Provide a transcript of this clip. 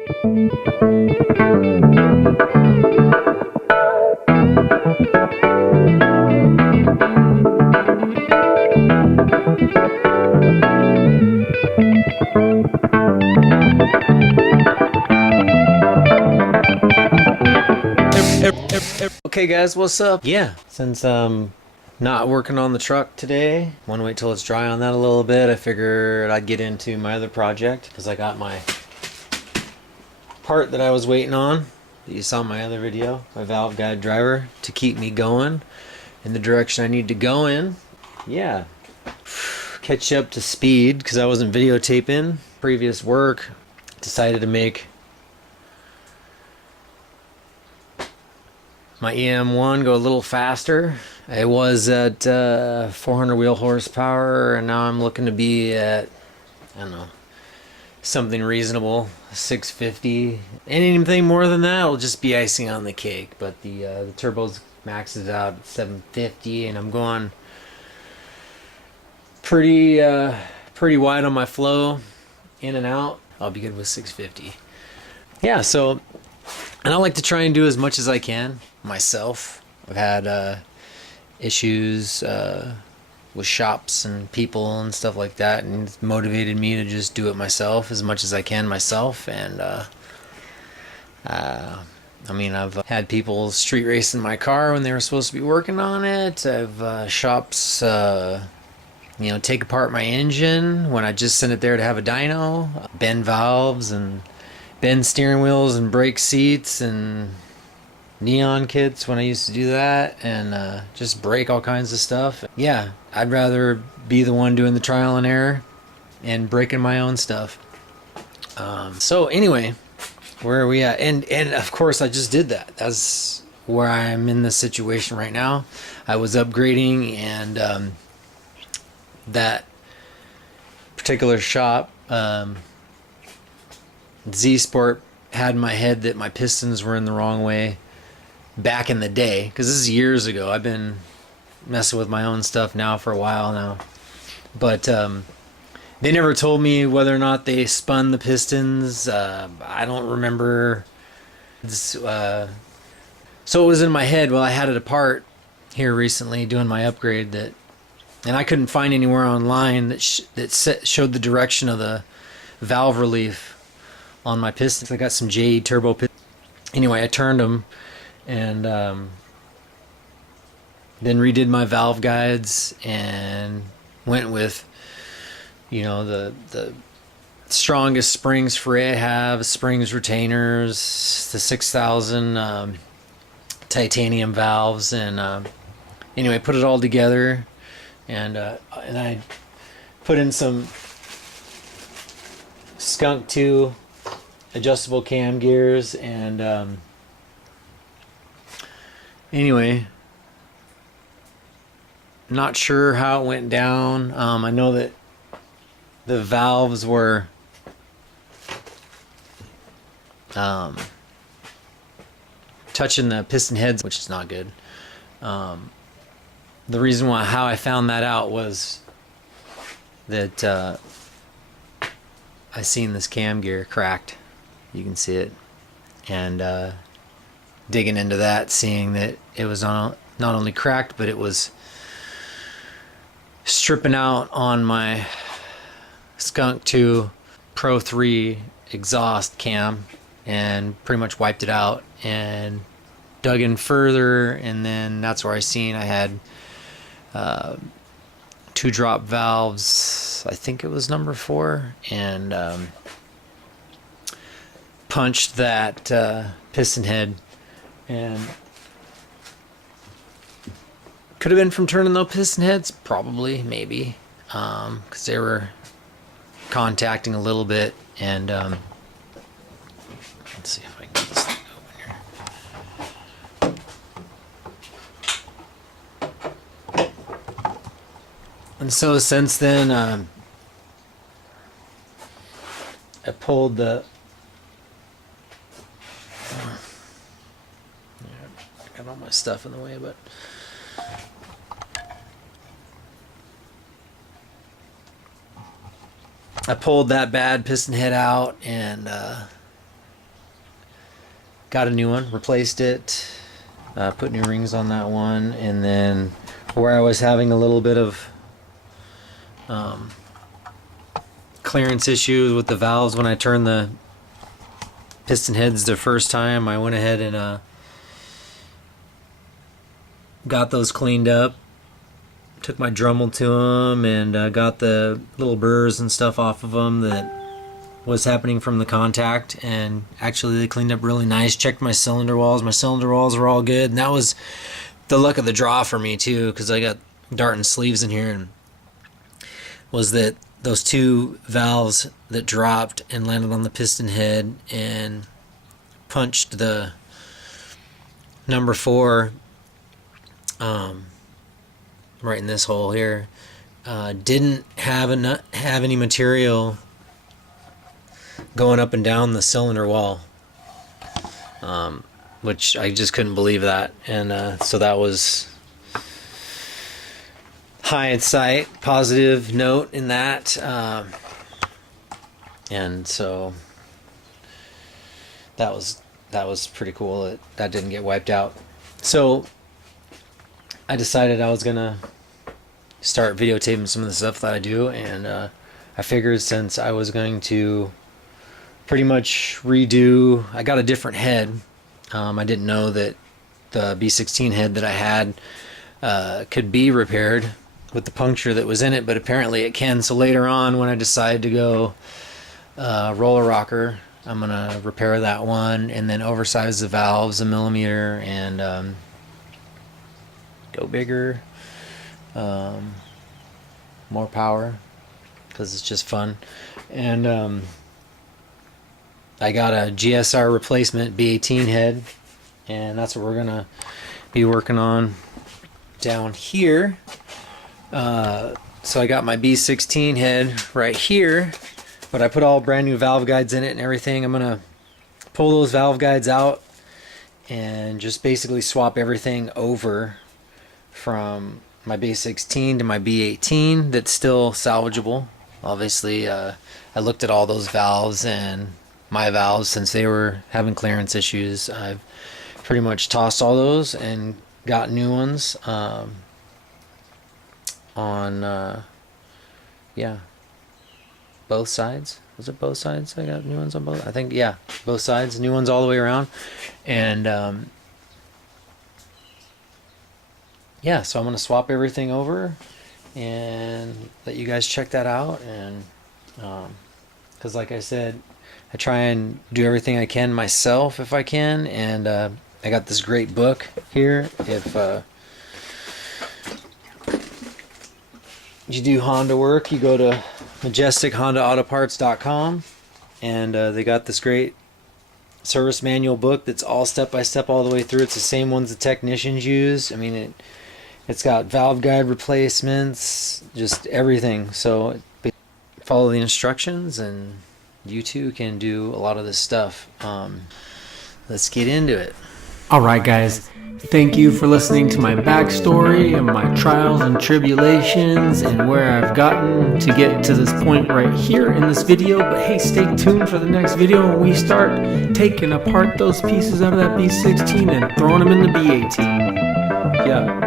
Okay guys, what's up? Yeah, since not working on the truck today, want to wait till it's dry on that a little bit. I figured I'd get into my other project because I got my part that I was waiting on that you saw in my other video, my valve guide driver, to keep me going in the direction I need to go in. Yeah, catch up to speed because I wasn't videotaping previous work. Decided to make my EM1 go a little faster. It was at 400 wheel horsepower, and now I'm looking to be at, I don't know, something reasonable, 650. Anything more than that will just be icing on the cake. But the turbo's maxes out at 750, and I'm going pretty wide on my flow, in and out. I'll be good with 650. Yeah, so, and I like to try and do as much as I can myself. I've had issues with shops and people and stuff like that, and it's motivated me to just do it myself as much as I can myself. And I mean, I've had people street racing my car when they were supposed to be working on it. I've shops you know, take apart my engine when I just sent it there to have a dyno, bend valves and bend steering wheels and brake seats and neon kits when I used to do that, and just break all kinds of stuff. Yeah, I'd rather be the one doing the trial and error and breaking my own stuff. So anyway, where are we at? And of course I just did that. That's where I'm in this situation right now. I was upgrading, and that particular shop, Z Sport, had in my head that my pistons were in the wrong way back in the day, because this is years ago. I've been messing with my own stuff now for a while now, but they never told me whether or not they spun the pistons. I don't remember. So it was in my head. Well, I had it apart here recently doing my upgrade, that, and I couldn't find anywhere online that showed the direction of the valve relief on my pistons. I got some JE turbo pistons. Anyway, I turned them, and then redid my valve guides and went with, you know, the strongest springs for it. I have springs retainers, the 6000 titanium valves, and anyway, put it all together, and I put in some Skunk 2 adjustable cam gears, and anyway, not sure how it went down. I know that the valves were touching the piston heads, which is not good. The reason why, how I found that out, was that I seen this cam gear cracked. You can see it, and digging into that, seeing that it was not only cracked, but it was stripping out on my Skunk 2 Pro 3 exhaust cam, and pretty much wiped it out, and dug in further, and then that's where I seen I had 2 drop valves. I think it was number 4, and punched that piston head, and could have been from turning those piston heads, probably, maybe, because they were contacting a little bit. And let's see if I can get this thing open here. And so since then, I pulled the got all my stuff in the way, but I pulled that bad piston head out, and got a new one, replaced it, put new rings on that one, and then where I was having a little bit of clearance issues with the valves when I turned the piston heads the first time, I went ahead and got those cleaned up, took my Dremel to them, and got the little burrs and stuff off of them that was happening from the contact, and actually they cleaned up really nice. Checked my cylinder walls were all good, and that was the luck of the draw for me too, because I got Darton sleeves in here, and was that those two valves that dropped and landed on the piston head and punched the number 4 right in this hole here, didn't have any material going up and down the cylinder wall, which I just couldn't believe that. And so that was hindsight, positive note in that. And so that was pretty cool that didn't get wiped out. So I decided I was gonna start videotaping some of the stuff that I do, and I figured since I was going to pretty much redo, I got a different head. I didn't know that the b16 head that I had could be repaired with the puncture that was in it, but apparently it can. So later on, when I decide to go roller rocker, I'm gonna repair that one and then oversize the valves a millimeter and go bigger, more power, because it's just fun. And I got a GSR replacement B18 head, and that's what we're gonna be working on down here. So I got my B16 head right here, but I put all brand new valve guides in it and everything. I'm gonna pull those valve guides out and just basically swap everything over from my B16 to my B18 that's still salvageable. Obviously, I looked at all those valves, and my valves, since they were having clearance issues, I've pretty much tossed all those and got new ones on yeah, both sides. Was it both sides? I got new ones on both, I think. Yeah, both sides, new ones all the way around. And yeah, so I'm gonna swap everything over and let you guys check that out. And because like I said, I try and do everything I can myself if I can, and I got this great book here. If you do Honda work, you go to MajesticHondaAutoparts.com, and they got this great service manual book that's all step-by-step all the way through. It's the same ones the technicians use. I mean, it's got valve guide replacements, just everything. So follow the instructions and you too can do a lot of this stuff. Let's get into it. Alright guys, thank you for listening to my backstory and my trials and tribulations and where I've gotten to get to this point right here in this video. But hey, stay tuned for the next video when we start taking apart those pieces out of that B16 and throwing them in the B18. Yeah.